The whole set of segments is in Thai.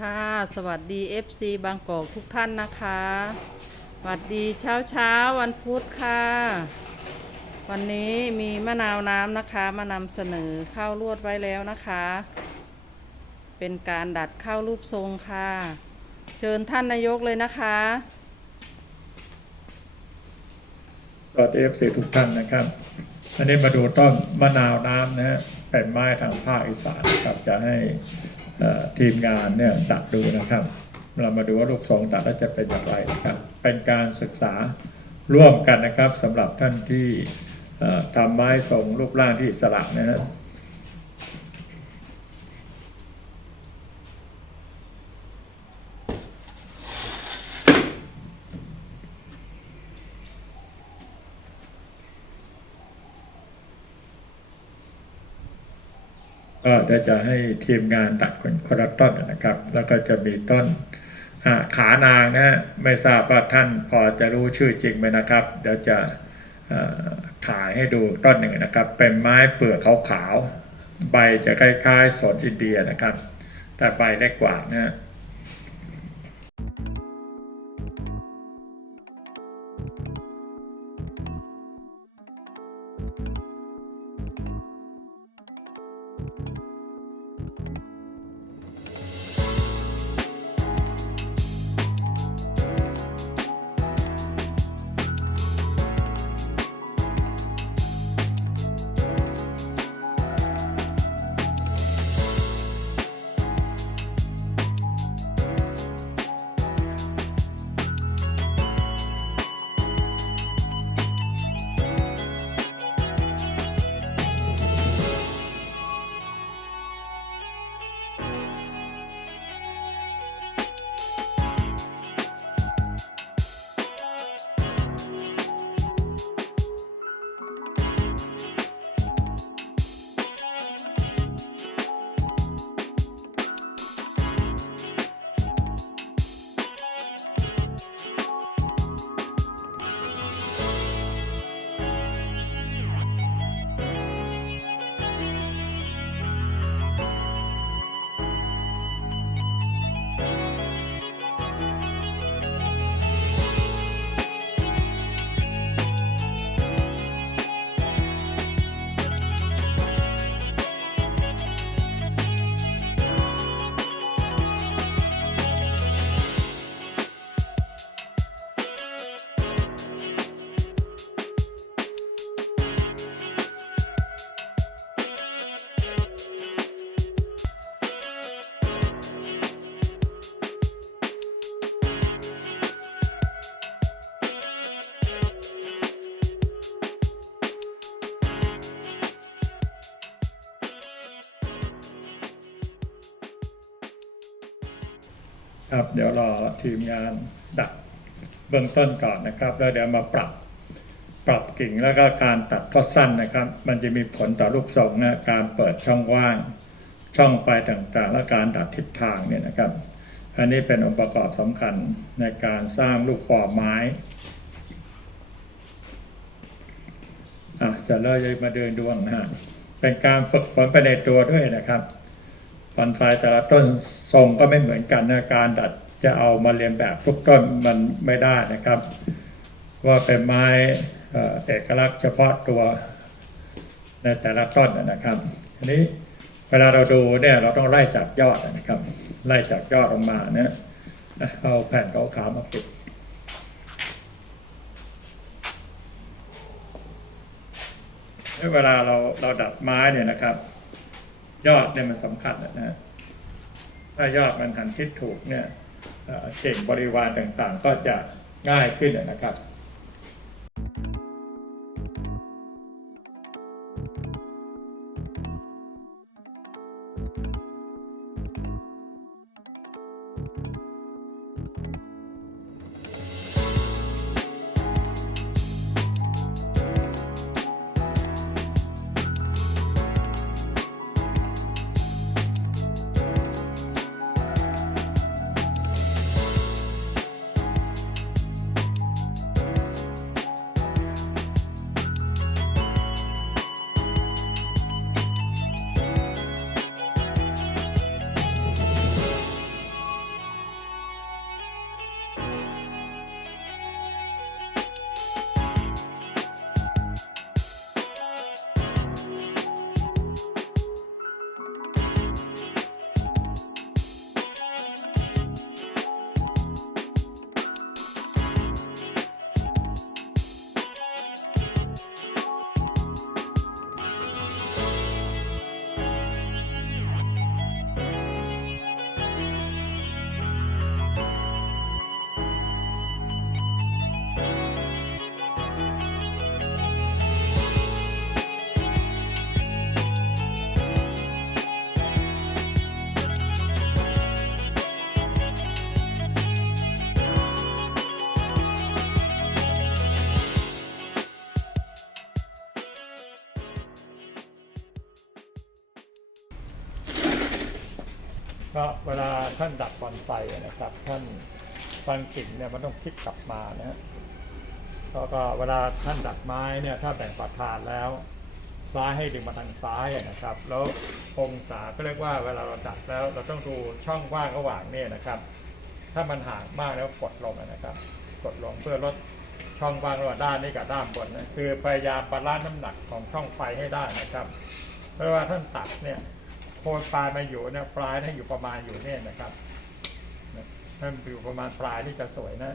ค่ะ สวัสดี FC บางกอกทุกท่านนะคะ สวัสดีเช้าเช้าๆวันพุธค่ะ วันนี้มีมะนาวน้ำนะคะมานำเสนอข้าวลวดไว้แล้วนะคะ เป็นการดัดข้าวรูปทรงค่ะ เชิญท่านนายกเลยนะคะ สวัสดีเอฟซีทุกท่านนะครับ อันนี้มาดูต้นมะนาวน้ำนะฮะเป็นไม้ทางภาคอีสานครับจะให้ ทีมงานเนี่ยตัดดูนะครับ เรามาดูว่าลูกทรงตัดแล้วจะเป็นอย่างไรนะครับ เป็นการศึกษาร่วมกันนะครับสำหรับท่านที่ทำไม้ทรงรูปร่างที่สลักนะนะฮะ ก็จะจะให้ทีมงานตัดคนคนละต้นนะครับ แล้วก็จะมีต้นอ่าขานางนะฮะไม่ทราบว่าท่านพอจะรู้ชื่อจริงไหมนะครับ เดี๋ยวจะถ่ายให้ดูต้นหนึ่งนะครับ เป็นไม้เปลือกขาวๆใบจะคล้ายๆสนอินเดียนะครับ แต่ใบเล็กกว่านะฮะ ครับ เดี๋ยวรอทีมงานดัดเบื้องต้นก่อนนะครับ แล้วเดี๋ยวมาปรับปรับกิ่งแล้วก็การตัดก็สั้นนะครับ มันจะมีผลต่อรูปทรงนะการเปิดช่องว่าง ช่องไฟต่างๆ และการดัดทิศทางเนี่ยนะครับ อันนี้เป็นองค์ประกอบสำคัญในการสร้างรูปฟอร์มไม้อะเสร็จแล้วจะมาเดินดวงนะฮะเป็นการฝึกฝนไปในตัวด้วยนะครับ บอนไซแต่ละต้นทรงก็ไม่เหมือนกันนะการดัดจะเอามาเรียนแบบทุกต้นมันไม่ได้นะครับ ว่าเป็นไม้เอ่อเอกลักษณ์เฉพาะตัวในแต่ละต้นนะครับอันนี้เวลาเราดูเนี่ยเราต้องไล่จากยอดนะครับ ไล่จากยอดลงมาเนี่ยเอาแผ่นขาวๆมาปิดเวลาเราเราดัดไม้เนี่ยนะครับ ยอดเนี่ยมันสำคัญนะฮะถ้ายอดมันหันทิศถูกเนี่ยเอ่อเก่งบริวารต่างๆ ก็จะง่ายขึ้นนะครับ ก็เวลาท่านดัดบอนไซนะครับ ท่านบางกิ่งเนี่ยมันต้องพลิกกลับมานะฮะแล้วก็เวลาท่านดัดไม้เนี่ยถ้าแบ่งประธานแล้ว ซ้ายให้ดึงมาทางซ้ายนะครับ แล้วองศาก็เรียกว่าเวลาเราดัดแล้ว เราต้องดูช่องว่างระหว่างเนี่ยนะครับ ถ้ามันห่างมากแล้วกดลงนะครับ กดลงเพื่อลดช่องว่างระหว่างด้านนี้กับด้านบนนะคือพยายามบาลานซ์น้ำหนักของช่องไฟให้ได้นะครับ เพราะว่าท่านตัดเนี่ย โคนปลายมาอยู่เนี่ยปลายเนี่ยอยู่ประมาณอยู่เนี่ยนะครับถ้ามันอยู่ประมาณปลายนี่จะสวยนะ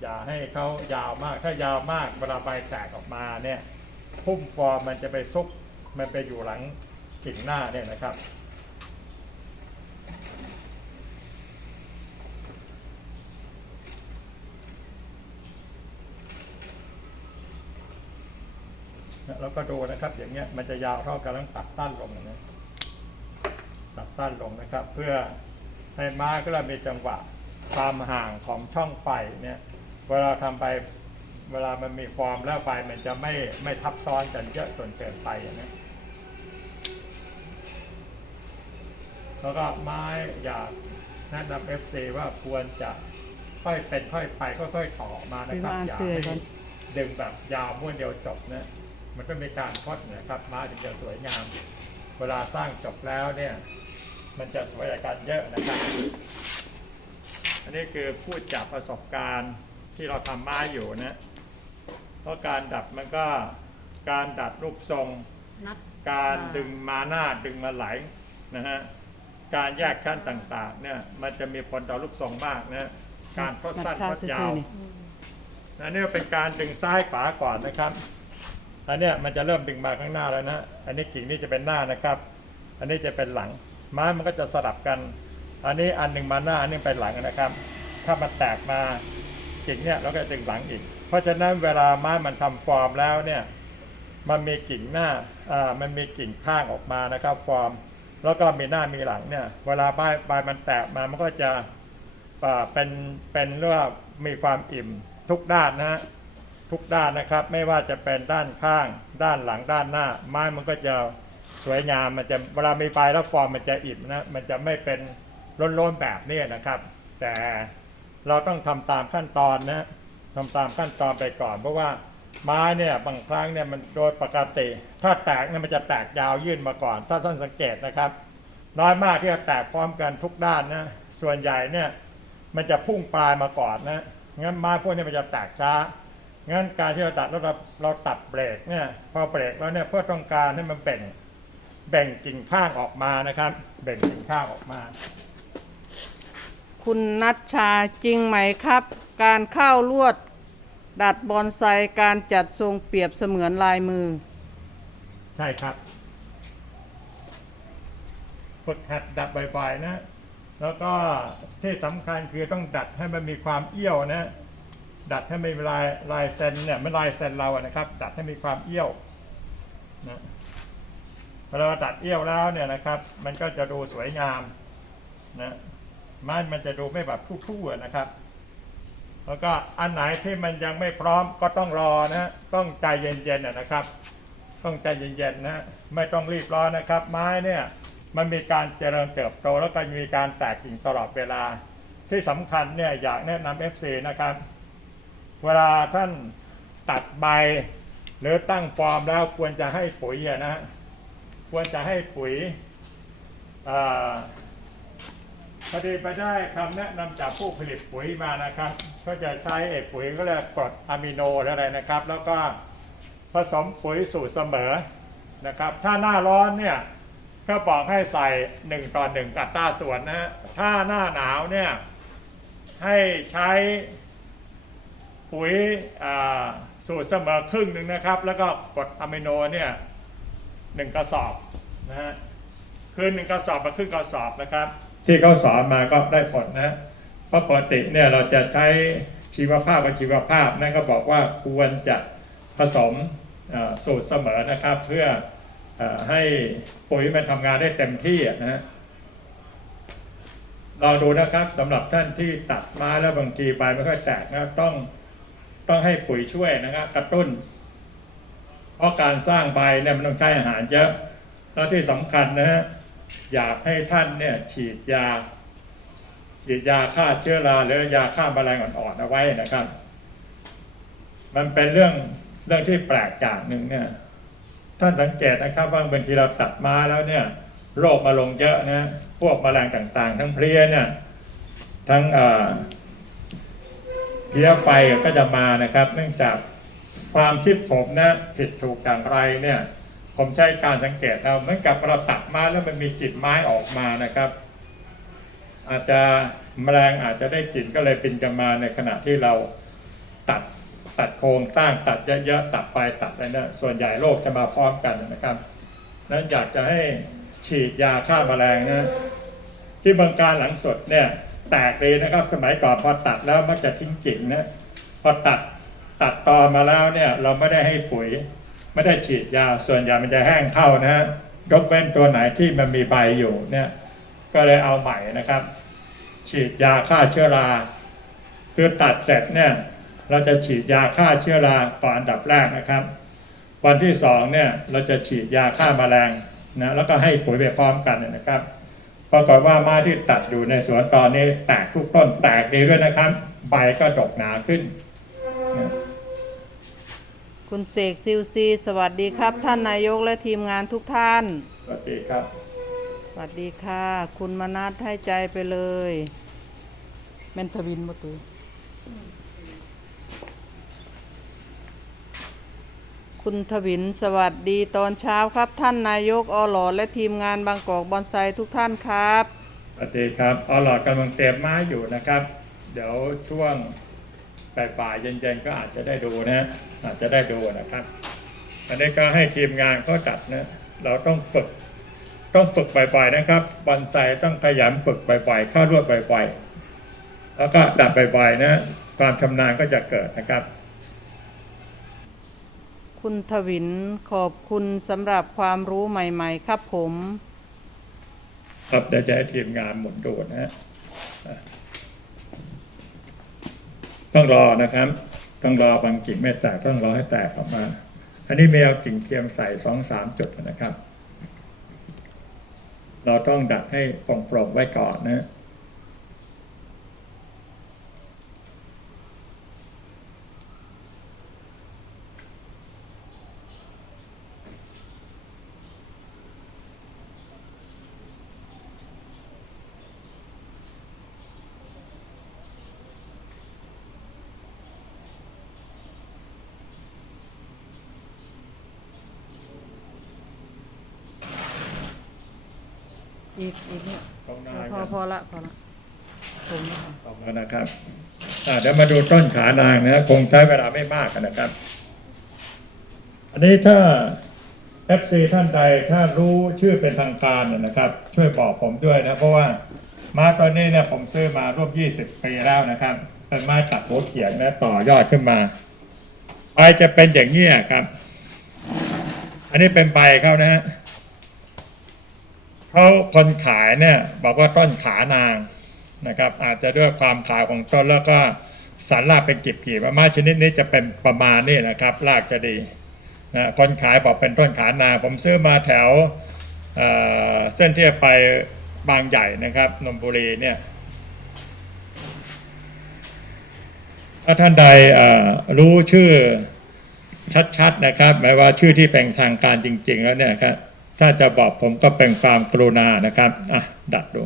อย่าให้เขายาวมาก ถ้ายาวมากเวลาใบแตกออกมาเนี่ยพุ่มฟอร์มมันจะไปซุก มันไปอยู่หลังกิ่งหน้าเนี่ยนะครับแล้วก็ดูนะครับ อย่างเงี้ยมันจะยาวเท่ากันแล้วตัดต้านลงอย่างนี้ย ตัดต้านลงนะครับ เพื่อให้ม้าก็เรามีจังหวะความห่างของช่องไฟเนี่ยเวลาทำไปเวลามันมีฟอร์มแล้วไฟมันจะไม่ไม่ทับซ้อนกันเยอะจนเกินไปอย่างนี้แล้วก็ไม้อยากแนะนำ FC ว่าควรจะค่อยเป็นค่อยไปค่อยๆต่อมานะครับไปวางอย่าเสื่อยก่ให้อนดึงแบบยาวม้วนเดียวจบนะมันก็มีการพดนะครับม้าถึงจะสวยงาม เวลาสร้างจบแล้วเนี่ย มันจะสวยกว่ากันเยอะนะครับ อันนี้คือพูดจากประสบการณ์ที่เราทำม้าอยู่นะ เพราะการดัดมันก็การดัดรูปทรง นัดการดึงมาหน้าดึงมาไหลนะฮะ การแยกขั้นต่างๆเนี่ยมันจะมีผลต่อรูปทรงมากนะ การทดนัดสั้นชาทดซื่ยาอวๆนี่อันนี้เป็นการดึงซ้ายขวาก่อนนะครับ อันเนี้ยมันจะเริ่มดึงมาข้างหน้าแล้วนะ อันนี้กิ่งนี่จะเป็นหน้านะครับ อันนี้จะเป็นหลัง ไม้มันก็จะสลับกัน อันนี้อันหนึ่งมาหน้าอันหนึงเป็นหลังนะครับ ถ้ามันแตกมากิ่งเนี่ยเราก็จะดึงหลังอีก เพราะฉะนั้นเวลาไม้มันทำฟอร์มแล้วเนี่ยมันมีกิ่งหน้าอ่ามันมีกิ่งข้างออกมานะครับ ฟอร์ม แล้วก็มีหน้ามีหลังเนี่ยเวลาใบใบมันแตกมามันก็จะอ่าเป็นเป็นเรื่องมีความอิ่มทุกด้านนะฮะทุกด้านนะครับ ไม่ว่าจะเป็นด้านข้าง ด้านหลังด้านหน้า ไม้มันก็จะ สวยงามมันจะเวลามีใบแล้วฟอร์มมันจะอิ่มนะมันจะไม่เป็นล้นๆแบบนี้นะครับ แต่เราต้องทำตามขั้นตอนนะทำตามขั้นตอนไปก่อน เพราะว่าไม้เนี่ยบางครั้งเนี่ยมันโดยปกติ ถ้าแตกเนี่ยมันจะแตกยาวยื่นมาก่อน ถ้าท่านสังเกตนะครับ น้อยมากที่จะแตกพร้อมกันทุกด้านนะส่วนใหญ่เนี่ยมันจะพุ่งปลายมาก่อนนะงั้นไม้พวกนี้มันจะแตกช้างั้นการที่เราตัดแล้วเราเราตัดเบรกเนี่ยพอเบรกแล้วเนี่ยเพื่อต้องการให้มันแบ่ง แบ่งกิ่งข้างออกมานะครับ แบ่งกิ่งข้างออกมา คุณนัชชาจริงไหมครับ การเข้าลวด ดัดบอนไซการจัดทรงเปรียบเสมือนลายมือ ใช่ครับ ฝึกหัดดัดบ่อยๆนะ แล้วก็ที่สำคัญคือต้องดัดให้มันมีความเอี้ยวนะ ดัดให้มีลายลายเส้นเนี่ยไม่ลายเส้นเราอะนะครับ ดัดให้มีความเอี้ยวนะ เวลาเราดัดเอี้ยวแล้วเนี่ยนะครับ มันก็จะดูสวยงามนะไมันมันจะดูไม่แบบทู่ๆนะครับ แล้วก็อันไหนที่มันยังไม่พร้อมก็ต้องรอนะต้องใจเย็นๆนะครับ ต้องใจเย็นๆนะไม่ต้องรีบร้อนนะครับ ไม้เนี่ยมันมีการเจริญเติบโตแล้วก็มีการแตกกิ่งตลอดเวลา ที่สำคัญเนี่ยอยากแนะนำ FC นะครับ เวลาท่านตัดใบ หรือตั้งฟอร์มแล้วควรจะให้ปุ๋ยนะฮะ ควรจะให้ปุ๋ยอพอดีไปได้คำแนะนำจากผู้ผลิตปุ๋ยมานะครับ ก็จะใช้ไอ้ปุ๋ยก็เรียกกรดอะมิโนอะไรนะครับ แล้วก็ผสมปุ๋ยสูตรเสมอนะครับ ถ้าหน้าร้อนเนี่ยก็บอกให้ใส่1ต่อ1อัตราส่วนนะฮะถ้าหน้าหนาวเนี่ยให้ใช้ปุ๋ยสูตรเสมอครึ่งหนึ่งนะครับ แล้วก็กรดอะมิโนเนี่ย หนึ่งกระสอบนะฮะคือหนึ่งกระสอบมาครึ่งกระสอบนะครับ ที่เขาสอนมาก็ได้ผลนะเพราะปกติเนี่ยเราจะใช้ชีวภาพกับชีวภาพนั่นก็บอกว่าควรจะผสมสูตรเสมอนะครับ เพื่ออให้ปุ๋ยมันทำงานได้เต็มที่นะฮะเราดูนะครับสำหรับท่านที่ตัดมาแล้วบางทีใบไม่ค่อยแตกนะต้องต้องให้ปุ๋ยช่วยนะครับกระตุ้น ราะการสร้างใบเนี่ยมันต้องใช้อาหารเยอะ แล้วที่สำคัญนะฮะอยากให้ท่านเนี่ยฉีดยาฉีดยาฆ่าเชื้อราหรือยาฆ่าแมลงอ่อนๆเอาไว้นะครับ มันเป็นเรื่องเรื่องที่แปลกอย่างหนึ่งเนี่ยท่านสังเกตนะครับว่าบางทีเราตัดมาแล้วเนี่ยโรคมาลงเยอะนะพวกแมลงต่างๆ ทั้งเพลี้ยเนี่ยทั้งเอ่อเพลี้ยไฟก็จะมานะครับ เนื่องจาก ความคิดผมนะผิดถูกอย่างไรเนี่ย ผมใช้การสังเกตเอาเหมือนกับเราตัดมาแล้วมันมีกลิ่นไม้ออกมานะครับ อาจจะแมลงอาจจะได้กลิ่นก็เลยบินกันมาในขณะที่เราตัดตัดโครงสร้างตัดเยอะๆตัดไปตัดอะไรเนี่ยส่วนใหญ่โรคจะมาพร้อมกันนะครับนั้นอยากจะให้ฉีดยาฆ่าแมลงนะที่บางการหลังสดเนี่ยแตกเลยนะครับ สมัยก่อนพอตัดแล้วมักจะทิ้งกิ่งนะพอตัด ตัดตอมาแล้วเนี่ยเราไม่ได้ให้ปุ๋ย ไม่ได้ฉีดยา ส่วนใหญ่มันจะแห้งเท่านะฮะยกเว้นตัวไหนที่มันมีใบอยู่เนี่ยก็เลยเอาใหม่นะครับ ฉีดยาฆ่าเชื้อราคือตัดเสร็จเนี่ยเราจะฉีดยาฆ่าเชื้อราก่อนอันดับแรกนะครับ วันที่สองเนี่ยเราจะฉีดยาฆ่าแมลงนะแล้วก็ให้ปุ๋ยไปพร้อมกันนะครับปรากฏว่าไม้ที่ตัดอยู่ในสวนตอนนี้แตกทุกต้นแตกดีด้วยนะครับ ใบก็ดกหนาขึ้น คุณเสกซิลซี สวัสดีครับ ท่านนายกและทีมงานทุกท่าน สวัสดีครับ สวัสดีค่ะ คุณมนัทให้ใจไปเลยแมนทวินมาตุยคุณทวินสวัสดีตอนเช้าครับ ท่านนายกอหลอและทีมงานบางกอกบอนไซทุกท่านครับ สวัสดีครับออหลอดกำลังเตรียมไม้อยู่นะครับ เดี๋ยวช่วง บ่ายๆเย็นๆก็อาจจะได้ดูนะอาจจะได้ดูนะครับอันนี้ก็ให้ทีมงานเขาจัดนะเราต้องฝึกต้องฝึกบ่อยๆนะครับบอนไซต้องขยันฝึกบ่อยๆเข้ารวดบ่อยๆแล้วก็ดัดบ่อยๆนะความชำนาญก็จะเกิดนะครับ คุณทวินขอบคุณสำหรับความรู้ใหม่ ๆ ครับผม ครับเดี๋ยวจะให้ทีมงานหมุนดูนะฮะอะ ต้องรอนะครับ ต้องรอบางกิ่งไม่แตกต้องรอให้แตกออกมา อันนี้มีเอากิ่งเทียมใส่สองสามจุดนะครับ เราต้องดัดให้โปร่งๆไว้ก่อนนะ อีกอีกเนี่ยตรงหน้าพอพอละพอละผมออกแล้วนะครับอะเดี๋ยวมาดูต้นขานางนะคงใช้เวลาไม่มากนะครับ อันนี้ถ้า FC ท่านใดถ้ารู้ชื่อเป็นทางการเนี่ยนะครับ ช่วยบอกผมด้วยนะ เพราะว่าม้าตัวนี้เนี่ยผมซื้อมาร่วม 20 ปีแล้วนะครับ เป็นไม้ตัดหัวเขียงนะต่อยอดขึ้นมาใบจะเป็นอย่างนี้ยครับ อันนี้เป็นใบเขานะฮะ เขาคนขายเนี่ยบอกว่าต้นขานางนะครับ อาจจะด้วยความขาวของต้นแล้วก็สารรากเป็นกีบๆไม้ชนิดนี้จะเป็นประมาณนี้นะครับรากจะดีนะคนขายบอกเป็นต้นขานางผมซื้อมาแถวเเส้นที่ไปบางใหญ่นะครับนนบุรีเนี่ยถ้าท่านใดรู้ชื่อชัดๆนะครับหมายว่าชื่อที่เป็นทางการจริง ๆ แล้วเนี่ยครับ ถ้าจะบอกผมก็เป็นความกรุณานะครับ อะ ดัดดู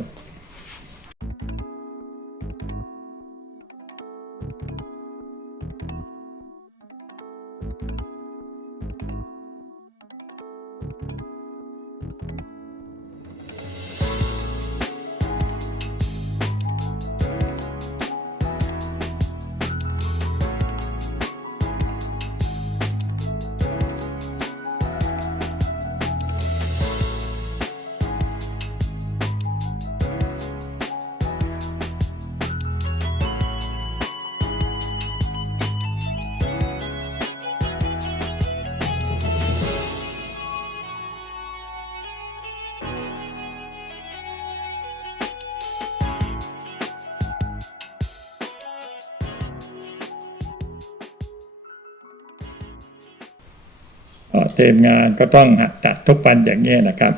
ทีมงานก็ต้องหัดตัดทุกวันอย่างนี้ยนะครับ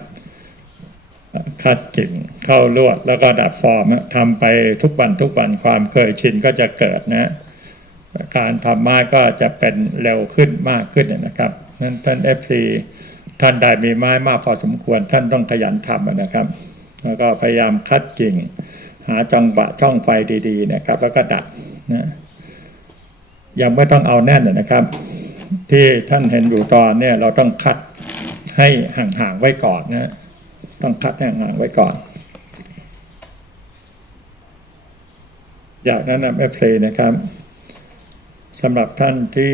คัดกิ่งเข้าลวดแล้วก็ดัดฟอร์มทำไปทุกวันทุกวันความเคยชินก็จะเกิดนะการทำไม้ก็จะเป็นเร็วขึ้นมากขึ้นนะครับนั้นท่าน FC ท่านใดมีไม้มากพอสมควร ท่านต้องขยันทำนะครับ แล้วก็พยายามคัดกิ่ง หาจังหวะช่องไฟดี ๆ นะครับ แล้วก็ดัดนะยังไม่ต้องเอาแน่นนะครับ ที่ท่านเห็นอยู่ตอนเนี่ยเราต้องคัดให้ห่างๆไว้ก่อนนะต้องคัดให้ห่างๆไว้ก่อน อยากแนะนำเอฟซีนะครับสำหรับท่านที่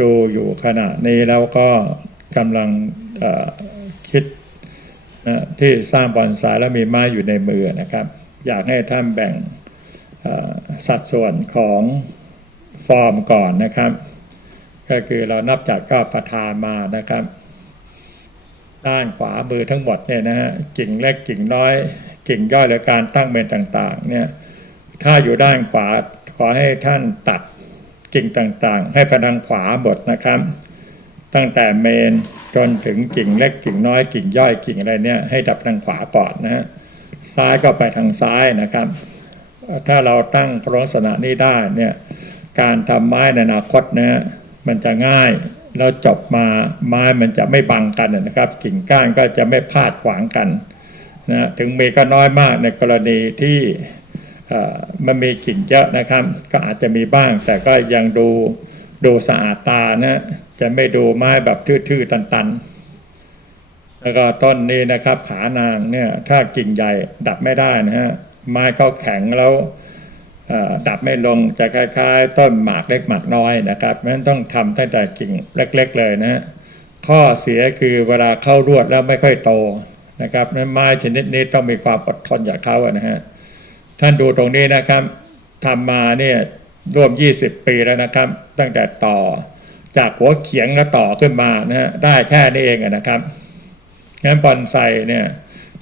ดูอยู่ขณะนี้แล้วก็กำลังคิดนะที่สร้างบอนไซายแล้วมีไม้อยู่ในมือนะครับ อยากให้ท่านแบ่งสัดส่วนของฟอร์มก่อนนะครับ ก็คือเรานับจากก็ประทานมานะครับ ด้านขวามือทั้งหมดเนี่ยนะฮะกิ่งเล็กกิ่งน้อย กิ่งย่อยหรือการตั้งเมนต่างๆเนี่ยถ้าอยู่ด้านขวาขอให้ท่านตัดกิ่งต่างๆ ให้ไปทางขวาหมดนะครับ ตั้งแต่เมนจนถึงกิ่งเล็กกิ่งน้อยกิ่งย่อยกิ่งอะไรเนี่ยให้ดับทางขวาก่อนนะฮะซ้ายก็ไปทางซ้ายนะครับ ถ้าเราตั้งลักษณะนี้ได้เนี่ยการทำไม้ในอนาคตนะฮะ มันจะง่ายแล้วจบมาไม้มันจะไม่บังกันนะครับ กิ่งก้านก็จะไม่พาดขวางกันนะถึงมีก็น้อยมากในกรณีที่มันมีกิ่งเยอะนะครับ ก็อาจจะมีบ้าง แต่ก็ยังดูดูสะอาดตานะจะไม่ดูไม้แบบทื่อๆตันๆ แล้วก็ต้นนี้นะครับขานางเนี่ยถ้ากิ่งใหญ่ดับไม่ได้นะฮะไม้เขาแข็งแล้ว ดับไม่ลงจะคล้ายๆ ต้นหมากเล็กหมากน้อยนะครับเพราะฉะนั้นต้องทำตั้งแต่กิ่งเล็ก ๆ เลยนะข้อเสียคือเวลาเข้ารวดแล้วไม่ค่อยโตนะครับนั้นไม้ชนิดนี้ต้องมีความอดทนอย่างเขานะฮะท่านดูตรงนี้นะครับทำมาเนี่ยร่วม 20 ปีแล้วนะครับ ตั้งแต่ต่อจากหัวเขียงแล้วต่อขึ้นมานะฮะได้แค่นี้เองนะครับงั้นบอนไซเนี่ย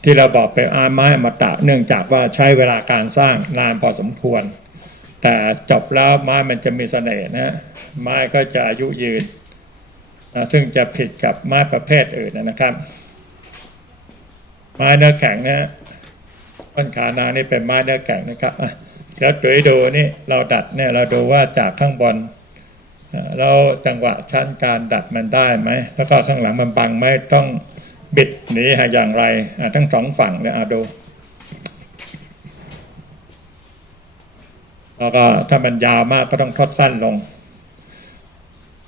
ที่เราบอกเป็นอาไม้อมตะเนื่องจากว่าใช้เวลาการสร้างนานพอสมควร แต่จบแล้วไม้มันจะมีเสน่ห์นะไม้ก็จะอายุยืนนะซึ่งจะผิดกับไม้ประเภทอื่นนะครับ ไม้เนื้อแข็งนะต้นขานางนี่เป็นไม้เนื้อแข็งนะครับอะเดี๋ยวดูดูนี่เราดัดเนี่ยเราดูว่าจากข้างบนอ่าจังหวะชั้นการดัดมันได้ไหมแล้วก็ข้างหลังมันบังไหมต้อง บิดหนีอย่างไรทั้งสองฝั่งเนี่ยอาดูแล้วก็ถ้ามันยาวมากก็ต้องทดสั้นลง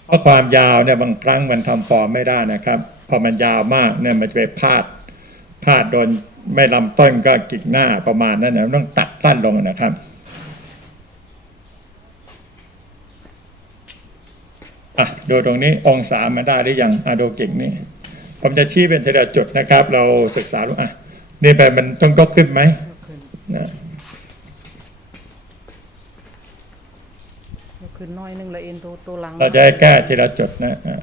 เพราะความยาวเนี่ยบางครั้งมันทำฟอร์มไม่ได้นะครับ พอมันยาวมากเนี่ยมันจะไปพลาดพลาดโดนไม่ลำต้นก็กิ่งหน้าประมาณนั้นนะต้องตัดสั้นลงนะครับอะดูตรงนี้องศามันได้หรือยังอะดูกิ่งนี่ ผมจะชี้เป็นทีละจุดนะครับ เราศึกษาดูอะนี่แบบมันต้องยกขึ้นไหมนะยกขึ้นน้อยหนึงละเอ็นตัวตัวหลังเราจะให้แก้ทีละจุดนะอะ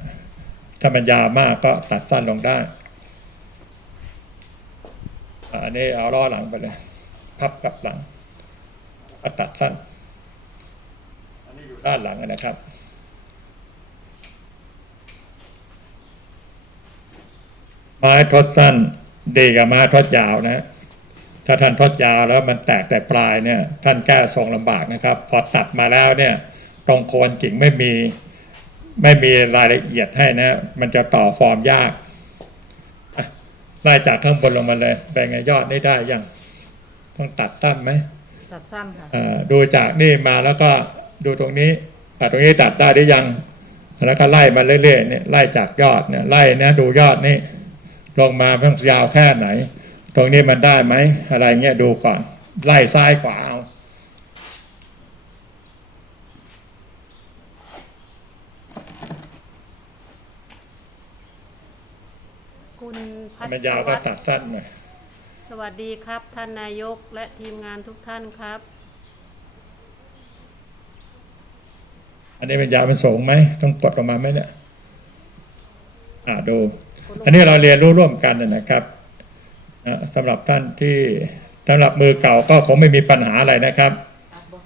ถ้ามันยาวมากก็ตัดสั้นลงได้อะอันนี้เอาล้อหลังไปเลยพับกลับหลังก็ตัดสั้นอันนี้อยู่ด้านหลังนะครับ ไม้ทดสั้นดีกับไม้ทดยาวนะ ถ้าท่านทดยาวแล้วมันแตกแต่ปลายเนี่ย ท่านแก้ทรงลำบากนะครับ พอตัดมาแล้วเนี่ย ตรงโคนกิ่งไม่มีไม่มีรายละเอียดให้นะ มันจะต่อฟอร์มยากอะไล่จากข้างบนลงมาเลยแบ่งไงยอดนี่ได้ยังต้องตัดสั้นไหมตัดสั้นค่ะเอ่อดูจากนี่มาแล้วก็ดูตรงนี้อะตรงนี้ตัดได้หรือยังแล้วก็ไล่มาเรื่อยๆเนี่ยไล่จากยอดเนี่ยไล่นะดูยอดนี่ ลงมาเพิ่งยาวแค่ไหน ตรงนี้มันได้ไหม อะไรเงี้ยดูก่อน ไล่ซ้ายขวาเอาคุณพัมันยาวก็วัฒน์ตัดสั้นหน่อยสวัสดีครับ ท่านนายกและทีมงานทุกท่านครับ อันนี้เป็นยาวเป็นสูงไหม ต้องกดลงมาไหมเนี่ย อ่าดู อันนี้เราเรียนรู้ร่วมกันนะนะครับอะสำหรับท่านที่สำหรับมือเก่าก็คงไม่มีปัญหาอะไรนะครับ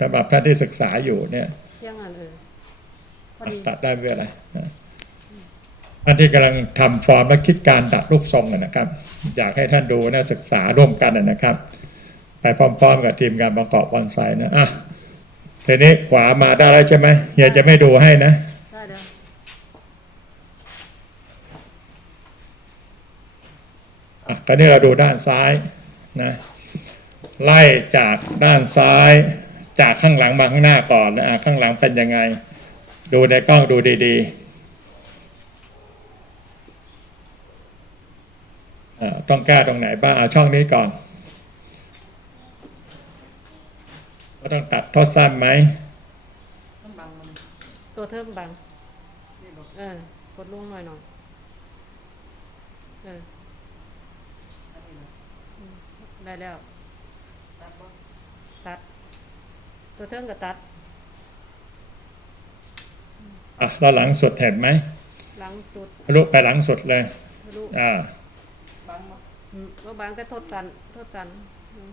สำหรับท่านที่ศึกษาอยู่เนี่ยเที่ยงอันเออพอดีตัดได้ไม่เป็นไรนะท่านที่กำลังทำฟอร์มและคิดการดัดรูปทรงนะนะครับ อยากให้ท่านดูนะศึกษาร่วมกันนะครับ ไปพร้อมๆ กับทีมงานบางกอกบอนไซนะอะทีนี้ขวามาได้แล้วใช่ไหมเฮียจะไม่ดูให้นะ ได้เดี๋ยว อะ ตอนนี้เราดูด้านซ้ายนะไล่จากด้านซ้ายจากข้างหลังมาข้างหน้าก่อนนะอะข้างหลังเป็นยังไง ดูในกล้องดูดีๆอะต้องแก้ตรงไหนบ้างเอาช่องนี้ก่อนก็ต้องตัดทดสั้นไหมตัวเทิงบังเออกดลงหน่อยหน่อยเอออืม ได้แล้วตัด ตัวเทิงก็ตัด อะแล้วหลังสุดเห็นไหมหลังสุดทะลุไปหลังสุดเลย ทะลุอ่าอืมก็บางแต่โทษกันโทษกันอืม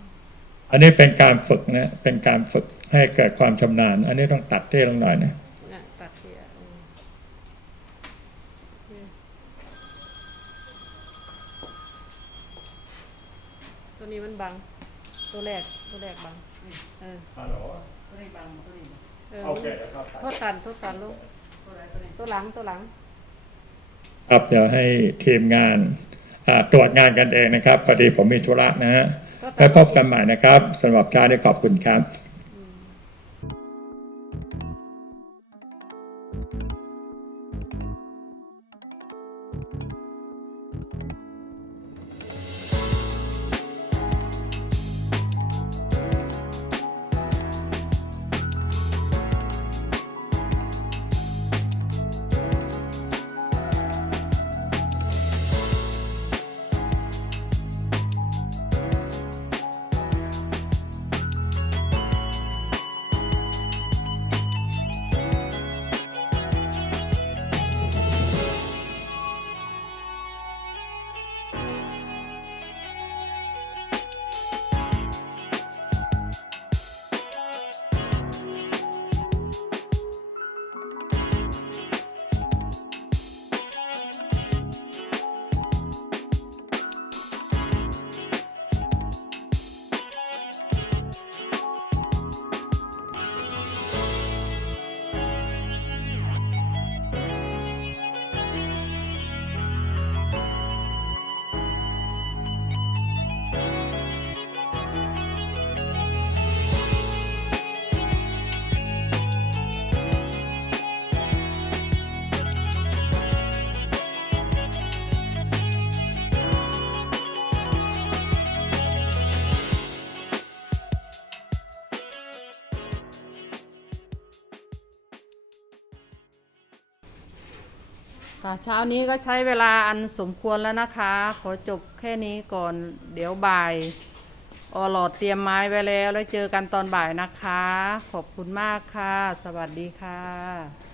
อันนี้เป็นการฝึกนะ เป็นการฝึกให้เกิดความชำนาญ อันนี้ต้องตัดเท่ลงหน่อยนะเนี่ยตัดเสียอืม ตัวนี้มันบัง ตัวแรกตัวแรกบัง เออ ฮัลโหลเออโอเคแล้วก็โทษกันโทษกันลูกตัวหลังตัวหลัง ครับเดี๋ยวให้ทีมงานอ่าตรวจงานกันเองนะครับพอดีผมมีธุระนะฮะโทษไว้พบกันใหม่นะครับสำหรับเช้านี้ขอบคุณครับ ค่ะเช้านี้ก็ใช้เวลาอันสมควรแล้วนะคะ ขอจบแค่นี้ก่อนเดี๋ยวบ่ายออหลอดเตรียมไม้ไว้แล้ว แล้วเจอกันตอนบ่ายนะคะ ขอบคุณมากค่ะ สวัสดีค่ะ